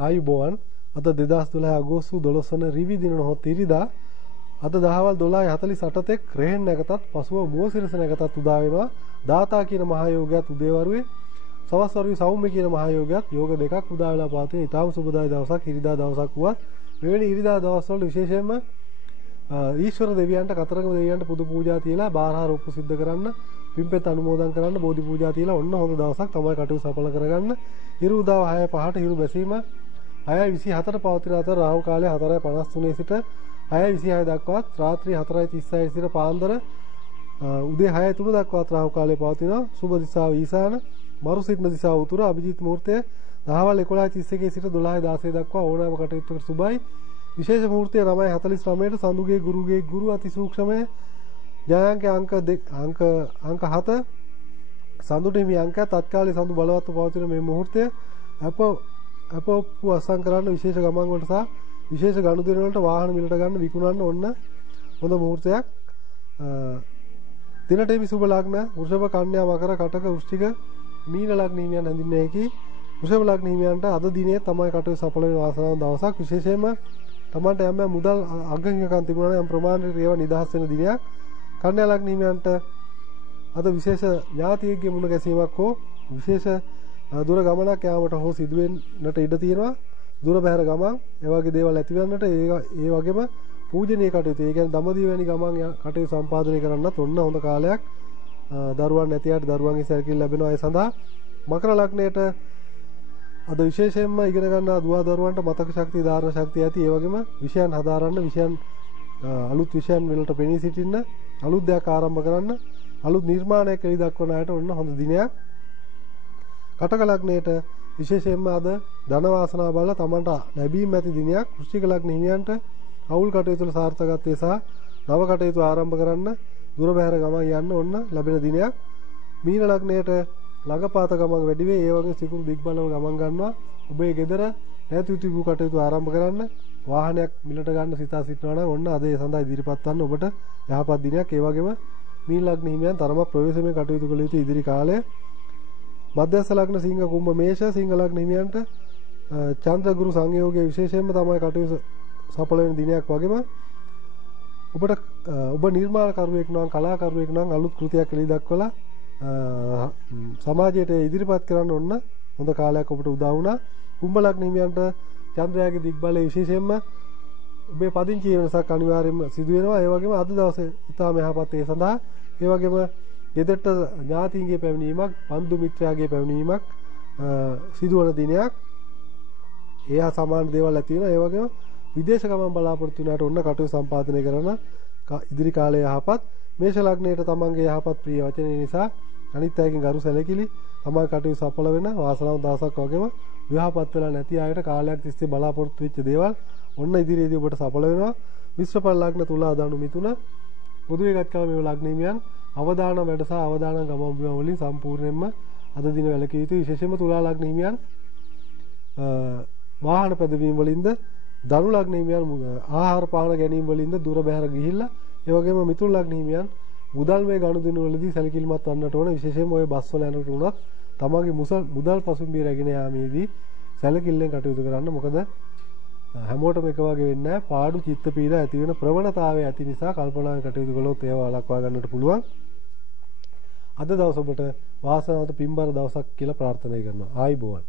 ආයුබෝවන් අද 2012 අගෝස්තු 12 වන රිවි දින නොහොත් ඉරිදා අද දහවල් 12:48 තෙක් රෙහෙන් නැගතත් පසුව මුවසිරස නැගතත් උදා වෙනවා දාතා කියන මහා යෝගයත් උදේවරුේ සවස් වරුවේ සෞම්‍ය කියන මහා යෝගයත් යෝග දෙකක් උදා වෙලා පවතින ඊටාම සුබදායි දවසක් ඉරිදා දවසක් වුවත් මෙවැනි ඉරිදා දවස්වල විශේෂයෙන්ම ඊශ්වර දෙවියන්ට කතරගම දෙවියන්ට පුදු පූජා තියලා බාරහාර උප්පු සිද්ධ කරන්න පින්පෙත් අනුමෝදන් කරන්න බෝධි පූජා තියලා ඔන්න හොඳ දවසක් තමයි කටයුතු සඵල කරගන්න හිරු උදාව 6:05ට හිරු බැසීම 6:24ට පවතින අතර රාහු කාලය 4:53 සිට 6:26 දක්වා රාත්‍රී 4:36 සිට පාන්දර උදේ 6:03 දක්වා රාහු කාලය පවතිනවා සුබ දිශාව ඊසාන මරු සිටින දිශාව උතුර අභිජිත් මුහූර්තය දහවල් 11:31 සිට 12:16 දක්වා ඕනෑම කටයුත්තකට සුබයි විශේෂ මුහූර්තය 9:49ට සඳුගේ ගුරුගේ ගුරු අතිසූක්ෂමය ජයාංක අංක 7 සඳුට හිමි අංකය තත්කාලීන සඳු බලවත්ව පවතින මේ මුහූර්තය අපොප්පු අසං කරන්න විශේෂ ගමන් වලට සහ විශේෂ ගනුදෙනු වලට වාහන මිලට ගන්න විකුණන්න ඔන්න හොඳ මුහූර්තයක් දිනට හිමි සුබ ලග්න වෘෂභ කන්‍යා මකර කටක වෘශ්චික මීන ලග්න හිමියන් හඳින්නේ කි වෘෂභ ලග්න හිමියන්ට අද දිනේ තමයි කටයුතු සඵල වෙන වාසනාවන්ත දවසක් විශේෂයෙන්ම තමන්ට යම් මුදල් අගහිඟකම් තිබුණා නම් යම් ප්‍රමාණයකට ඒවා නිදහස් වෙන දිනයක් කන්‍යා ලග්න හිමියන්ට අද විශේෂ ඥාතියෙක්ගේ මුණ ගැසීමක් හෝ විශේෂ දුර ගමනක් යාමට හෝ සිදු වෙන්නට ඉඩ තියෙනවා දුර බැහැර ගමන් ඒ වගේ දේවල් ඇතිවන්නට ඒ වගේම පූජනීය කටයුතු ඒ කියන්නේ දඹදිව වැනි ගමන් කටයුතු සම්පාදනය කරන්නත් ඔන්න හොඳ කාලයක් දරුවන් නැති අයට දරුවන්ගේ සැලකිලි ලැබෙනවා ඒ සඳහා මකර ලග්නයට අද විශේෂයෙන්ම ඉගෙන ගන්නා දුවා දරුවන්ට මතක ශක්තිය ධාරණ ශක්තිය ඇති ඒ වගේම විෂයන් හදාරන්න විෂයන් අලුත් විෂයන් වලට පෙනී සිටින්න අලුත් දෙයක් ආරම්භ කරන්න අලුත් නිර්මාණයක් එළි දක්වන අයට ඔන්න හොඳ දිනයක් කටක ලග්නයට විශේෂයෙන්ම අද ධන වාසනාව බල තමන්ට ලැබීම් ඇති දිනයක් වෘශ්චික ලග්න හිමියන්ට අවුල් කටයුතු වල සාර්ථකත්වය සහ නව කටයුතු ආරම්භ කරන්න දුර බැහැර ගමන් යන්න ඔන්න ලැබෙන දිනයක් මීන ලග්නයට ළඟපාත ගමන් වැඩි වේ ඒ වගේ සිකුරු දිග්බලව ගමන් ගන්නවා ඔබේ ගෙදර නැති තිබු කටයුතු ආරම්භ කරන්න වාහනයක් මිලට ගන්න සිතා සිටනවා නම් ඔන්න අද ඒ සඳහා ඉදිරිපත් වන්න ඔබට යහපත් දිනයක් ඒ වගේම මීන ලග්න හිමියන් තරමක් ප්‍රවේශමය කටයුතු කළ යුතු ඉදිරි කාලය මධ්‍යස්ථ ලග්න සිංහ කුම්භ මේෂ සිංහ ලග්න හිමියන්ට චන්ද්‍ර ගුරු සංයෝගයේ විශේෂයෙන්ම තමයි කටයුතු සඵල වෙන දිනයක් වගේම ඔබට ඔබ නිර්මාණකරුවෙක් නම් කලාකරුවෙක් නම් අලුත් කෘතියක් එළි දක්වලා සමාජයට ඉදිරිපත් කරන්න ඔන්න හොඳ කාලයක් ඔබට උදා වුණා කුම්භ ලග්න හිමියන්ට චන්ද්‍රයාගේ දිග්බලය විශේෂයෙන්ම ඔබේ පදිංචි වෙනසක් අනිවාර්යයෙන්ම සිදු වෙනවා ඒ වගේම අද දවසේ ඉතාම යහපත් ඒ සඳහා ඒ වගේම ගෙදරට ඥාතීන්ගේ පැමිණීමක් බන්දු මිත්‍රයාගේ පැමිණීමක් සිදුවන දිනයක් එයා සමාන දේවල් ඇති වෙනවා ඒ වගේම විදේශ ගමන් බලාපොරොත්තු වෙනාට ඔන්න කටයුතු සම්පාදනය කරන ඉදිරි කාලයේ යහපත් මේෂ ලග්නයට තමන්ගේ යහපත් ප්‍රිය වචනේ නිසා අනිත් අයගෙන් ගරු සැලකිලි තමන් කටයුතු සඵල වෙන වාසනාවන්ත දවසක් වගේම විවාහපත් වෙලා නැති අයට කාලයක් තිස්සේ බලාපොරොත්තු වෙච්ච දේවල් ඔන්න ඉදිරියේදී ඔබට සඵල වෙනවා මිශ්‍රඵල ලග්න තුලා දණු මිතුන පොදුවේ ගත්කම මේ ලග්න හිමියන් අවදාන වැඩ සහ අවදාන ගමන් බිම වලින් සම්පූර්ණයෙන්ම අද දින වැළකී යුතුයි විශේෂයෙන්ම තුලා ලග්න හිමියන් වාහන පැදවීම වලින්ද ධනු ලග්න හිමියන් ආහාර පාන ගැනීම වලින්ද දුර බැහැර ගිහිල්ලා ඒ වගේම මිතුන් ලග්න හිමියන් මුදල් මේ ගනුදෙනු වලදී සැලකිලිමත් වන්නට ඕන විශේෂයෙන්ම ওই බස් වල යනකොට උනත් තමන්ගේ මුදල් පසුම්බිය රැගෙන යාමේදී සැලකිල්ලෙන් කටයුතු කරන්න මොකද හැමෝටම එක වගේ වෙන්නේ නැහැ පාඩු චිත්ත පීඩ ඇති වෙන ප්‍රවණතාවය ඇති නිසා කල්පනාවෙන් කටයුතු කළොත් ඒවා වළක්වා ගන්නට පුළුවන් අද දවස ඔබට වාසනාවන්ත පින්බර දවසක් කියලා ප්‍රාර්ථනා කරනවා ආයිබෝවන්